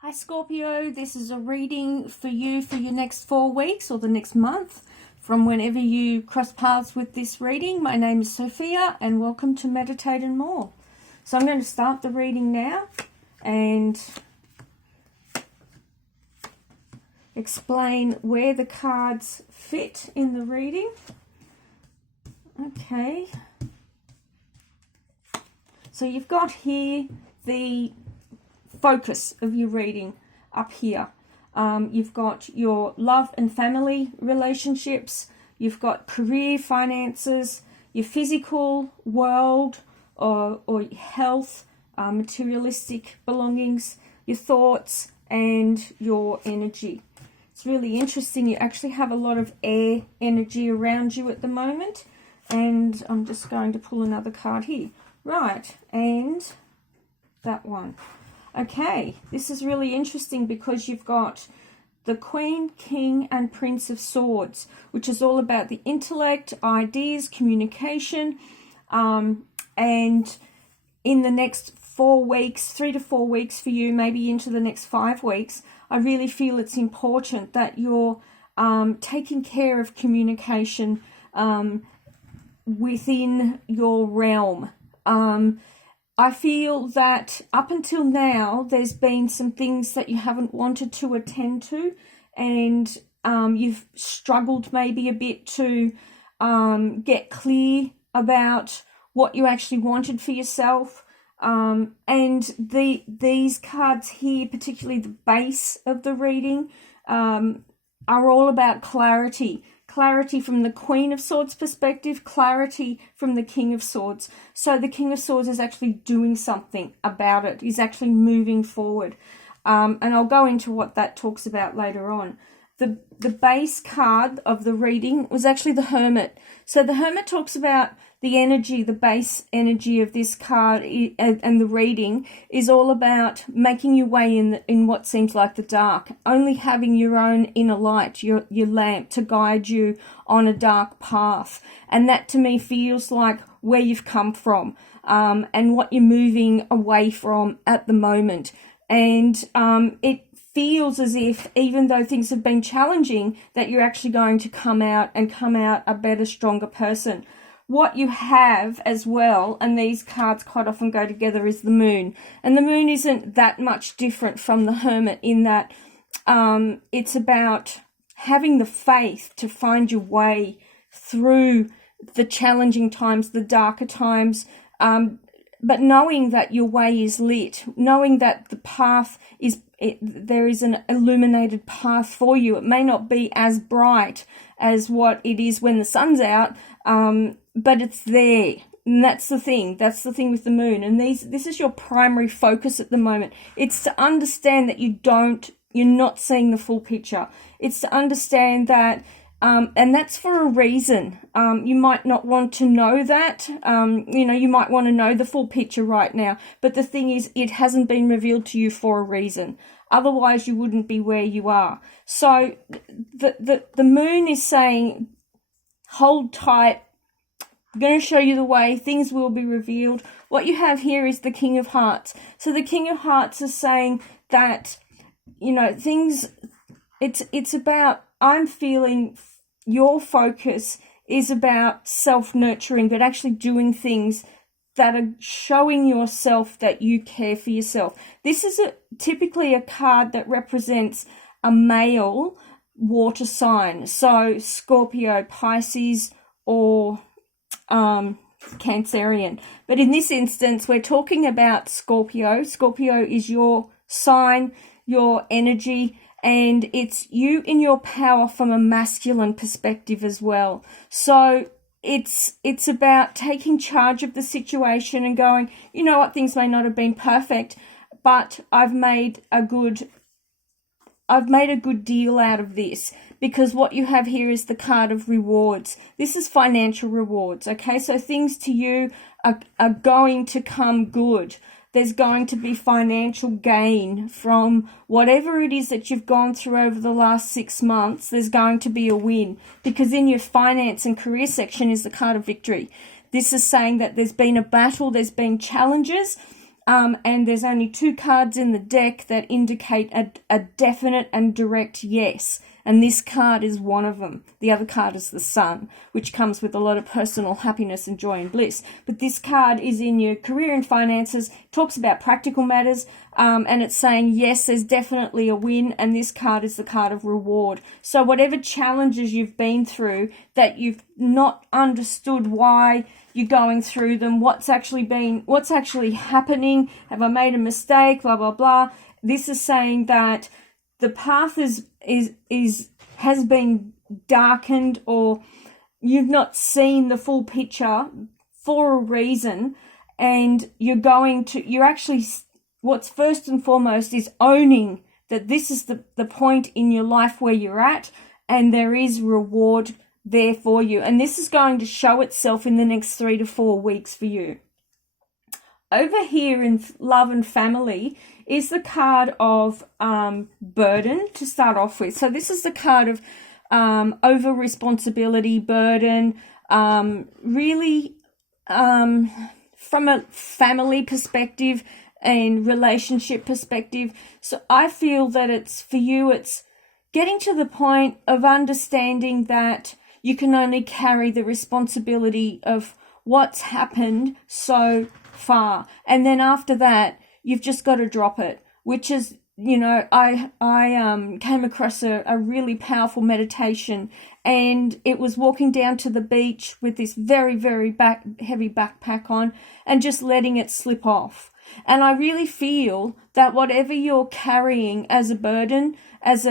Hi Scorpio, this is a reading for you for your next 4 weeks or the next month from whenever you cross paths with this reading. My name is Sophia and welcome to Meditate and More. So I'm going to start the reading now and explain where the cards fit in the reading. Okay. So you've got here the focus of your reading up here. You've got your love and family relationships, you've got career, finances, your physical world or health, materialistic belongings, your thoughts and your energy. It's really interesting. You actually have a lot of air energy around you at the moment, and I'm just going to pull another card here. Right, and that one. Okay, this is really interesting because you've got the Queen, King, and Prince of Swords, which is all about the intellect, ideas, communication, and in the next 4 weeks, 3 to 4 weeks for you, maybe into the next 5 weeks, I really feel it's important that you're taking care of communication within your realm. I feel that up until now, there's been some things that you haven't wanted to attend to, and you've struggled maybe a bit to get clear about what you actually wanted for yourself. And these cards here, particularly the base of the reading, are all about clarity. Clarity from the Queen of Swords perspective, clarity from the King of Swords. So the King of Swords is actually doing something about it. He's actually moving forward. And I'll go into what that talks about later on. The base card of the reading was actually the Hermit. So the Hermit talks about the energy, the base energy of this card, and the reading is all about making your way in what seems like the dark, only having your own inner light, your lamp to guide you on a dark path. And that to me feels like where you've come from, and what you're moving away from at the moment. And it feels as if, even though things have been challenging, that you're actually going to come out a better, stronger person. What you have as well, and these cards quite often go together, is the Moon. And the Moon isn't that much different from the Hermit in that it's about having the faith to find your way through the challenging times, the darker times, but knowing that your way is lit, knowing that the path is, there is an illuminated path for you. It may not be as bright as what it is when the sun's out, but it's there. And that's the thing. That's the thing with the Moon. And this is your primary focus at the moment. It's to understand that you're not seeing the full picture. It's to understand that, and that's for a reason. You might not want to know that. You might want to know the full picture right now. But the thing is, it hasn't been revealed to you for a reason. Otherwise, you wouldn't be where you are. So the Moon is saying, hold tight. I'm going to show you the way. Things will be revealed. What you have here is the King of Hearts. So the King of Hearts is saying that, things, it's about, I'm feeling your focus is about self-nurturing, but actually doing things that are showing yourself that you care for yourself. This is typically a card that represents a male water sign. So Scorpio, Pisces, or Cancerian. But in this instance, we're talking about Scorpio. Scorpio is your sign, your energy, and it's you in your power from a masculine perspective as well. So it's about taking charge of the situation and going, you know what, things may not have been perfect, but I've made a good deal out of this, because what you have here is the card of rewards. This is financial rewards, okay? So things to you are going to come good. There's going to be financial gain from whatever it is that you've gone through over the last 6 months. There's going to be a win, because in your finance and career section is the card of victory. This is saying that there's been a battle, there's been challenges, and there's only 2 cards in the deck that indicate a definite and direct yes. And this card is one of them. The other card is the Sun, which comes with a lot of personal happiness and joy and bliss. But this card is in your career and finances, talks about practical matters, and it's saying, yes, there's definitely a win, and this card is the card of reward. So whatever challenges you've been through that you've not understood why you're going through them, what's actually happening, have I made a mistake, blah, blah, blah. This is saying that the path has been darkened, or you've not seen the full picture for a reason, and you're actually, what's first and foremost is owning that this is the point in your life where you're at, and there is reward there for you. And this is going to show itself in the next 3 to 4 weeks for you. Over here in love and family is the card of burden to start off with. So this is the card of over responsibility, burden, really from a family perspective and relationship perspective. So I feel that it's for you, it's getting to the point of understanding that you can only carry the responsibility of what's happened so far, and then after that you've just got to drop it, which is, you know, I came across a really powerful meditation, and it was walking down to the beach with this very, very heavy backpack on and just letting it slip off. And I really feel that whatever you're carrying as a burden, as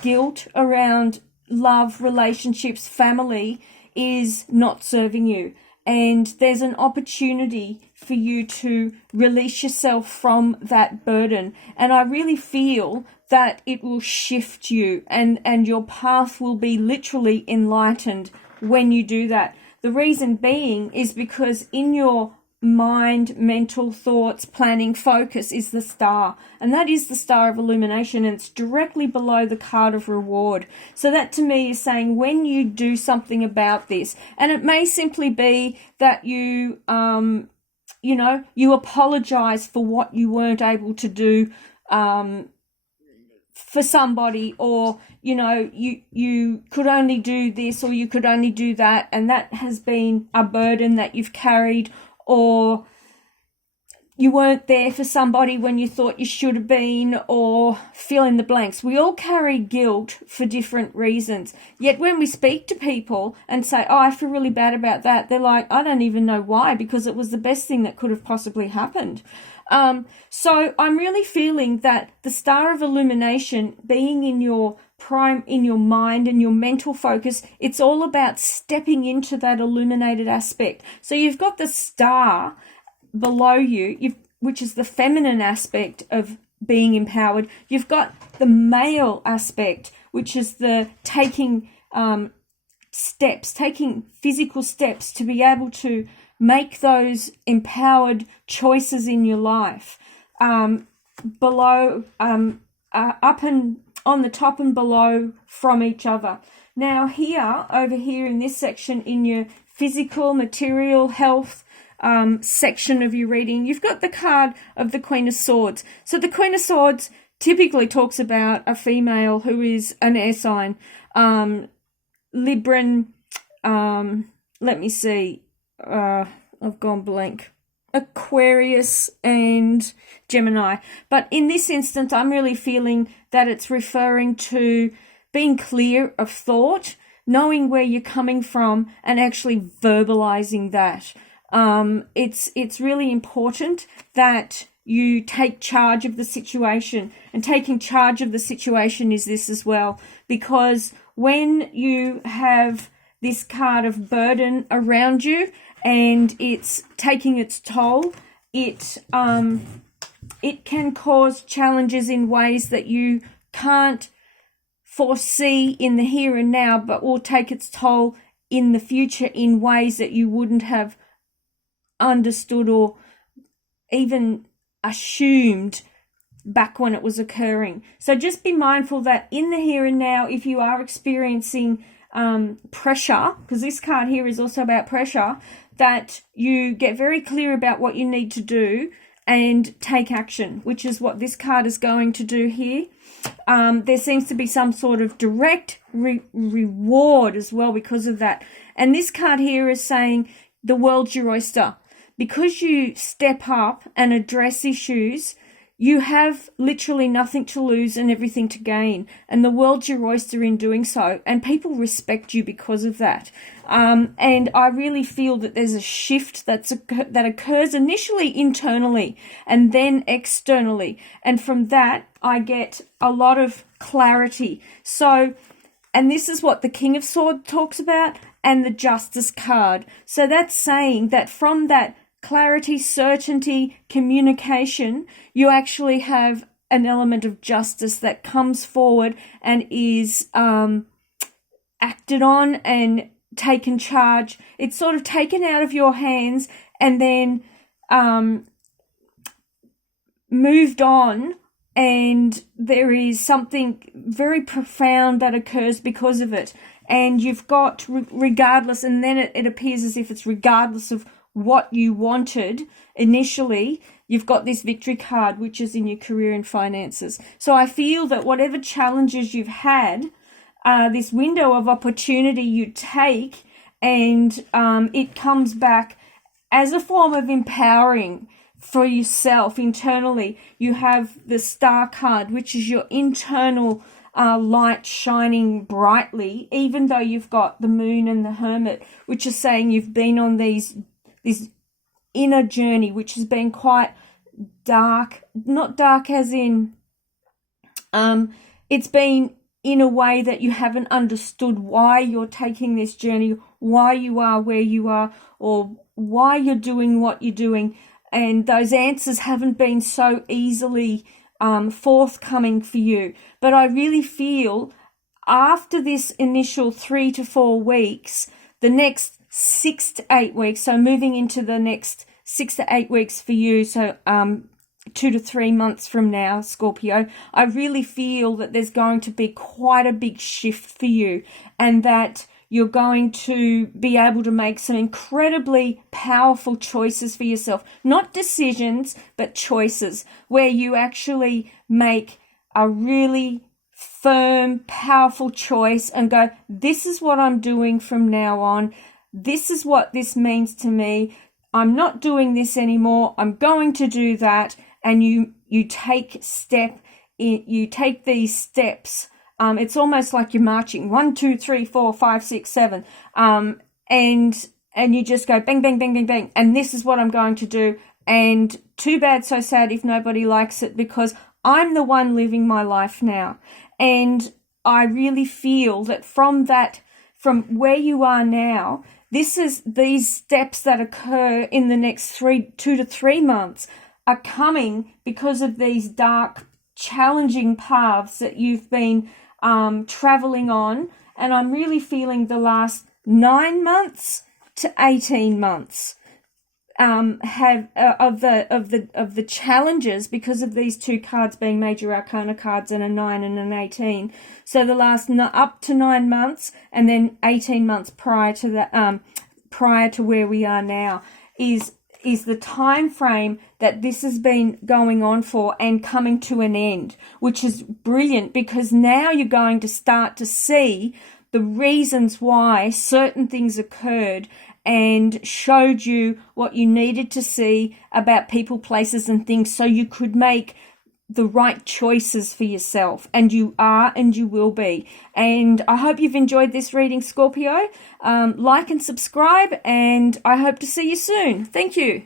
guilt around love, relationships, family, is not serving you. And there's an opportunity for you to release yourself from that burden. And I really feel that it will shift you, and your path will be literally enlightened when you do that. The reason being is because in your mind, mental thoughts, planning, focus is the star, and that is the star of illumination, and it's directly below the card of reward. So that to me is saying, when you do something about this, and it may simply be that you apologize for what you weren't able to do for somebody, or you could only do this or you could only do that, and that has been a burden that you've carried, or you weren't there for somebody when you thought you should have been, or fill in the blanks. We all carry guilt for different reasons. Yet when we speak to people and say, oh, I feel really bad about that, they're like, I don't even know why, because it was the best thing that could have possibly happened. So I'm really feeling that the star of illumination being in your mind and your mental focus, it's all about stepping into that illuminated aspect. So you've got the star below you, which is the feminine aspect of being empowered. You've got the male aspect, which is the taking physical steps to be able to make those empowered choices in your life. Below, up and on the top and below from each other. Now here, over here in this section, in your physical, material, health section of your reading, you've got the card of the Queen of Swords. So the Queen of Swords typically talks about a female who is an air sign, Libran, let me see, I've gone blank, Aquarius and Gemini. But in this instance, I'm really feeling that it's referring to being clear of thought, knowing where you're coming from, and actually verbalizing that. It's really important that you take charge of the situation, and taking charge of the situation is this as well, because when you have this card of burden around you and it's taking its toll, it can cause challenges in ways that you can't foresee in the here and now, but will take its toll in the future in ways that you wouldn't have understood or even assumed back when it was occurring. So just be mindful that in the here and now, if you are experiencing pressure, because this card here is also about pressure, that you get very clear about what you need to do, and take action, which is what this card is going to do here. There seems to be some sort of direct reward as well because of that. And this card here is saying the world's your oyster. Because you step up and address issues, you have literally nothing to lose and everything to gain. And the world's your oyster in doing so. And people respect you because of that. And I really feel that there's a shift that occurs initially internally and then externally. And from that, I get a lot of clarity. So, and this is what the King of Swords talks about and the Justice card. So that's saying that from that clarity, certainty, communication, you actually have an element of justice that comes forward and is acted on and taken charge. It's sort of taken out of your hands and then moved on, and there is something very profound that occurs because of it. And you've got regardless, and then it appears as if it's regardless of what you wanted initially, you've got this victory card, which is in your career and finances. So I feel that whatever challenges you've had, this window of opportunity you take, and it comes back as a form of empowering for yourself internally. You have the Star card, which is your internal light shining brightly, even though you've got the Moon and the Hermit, which is saying you've been on this inner journey, which has been quite dark. Not dark as in it's been in a way that you haven't understood why you're taking this journey, why you are where you are, or why you're doing what you're doing. And those answers haven't been so easily forthcoming for you. But I really feel after this initial 3 to 4 weeks, the next 6 to 8 weeks, so moving into the next 6 to 8 weeks for you, so 2 to 3 months from now, Scorpio, I really feel that there's going to be quite a big shift for you, and that you're going to be able to make some incredibly powerful choices for yourself. Not decisions, but choices, where you actually make a really firm, powerful choice and go, this is what I'm doing from now on. This is what this means to me. I'm not doing this anymore. I'm going to do that. And you take these steps. It's almost like you're marching 1, 2, 3, 4, 5, 6, 7. And you just go bang, bang, bang, bang, bang. And this is what I'm going to do. And too bad, so sad if nobody likes it, because I'm the one living my life now. And I really feel that from where you are now, these steps that occur in the next 2 to 3 months are coming because of these dark, challenging paths that you've been traveling on. And I'm really feeling the last 9 months to 18 months have of the challenges because of these 2 cards being major arcana cards and a 9 and an 18. So the last up to 9 months and then 18 months prior to where we are now is the time frame that this has been going on for and coming to an end, which is brilliant, because now you're going to start to see the reasons why certain things occurred and showed you what you needed to see about people, places, and things, so you could make the right choices for yourself. And you are, and you will be. And I hope you've enjoyed this reading, Scorpio. Like and subscribe, and I hope to see you soon. Thank you.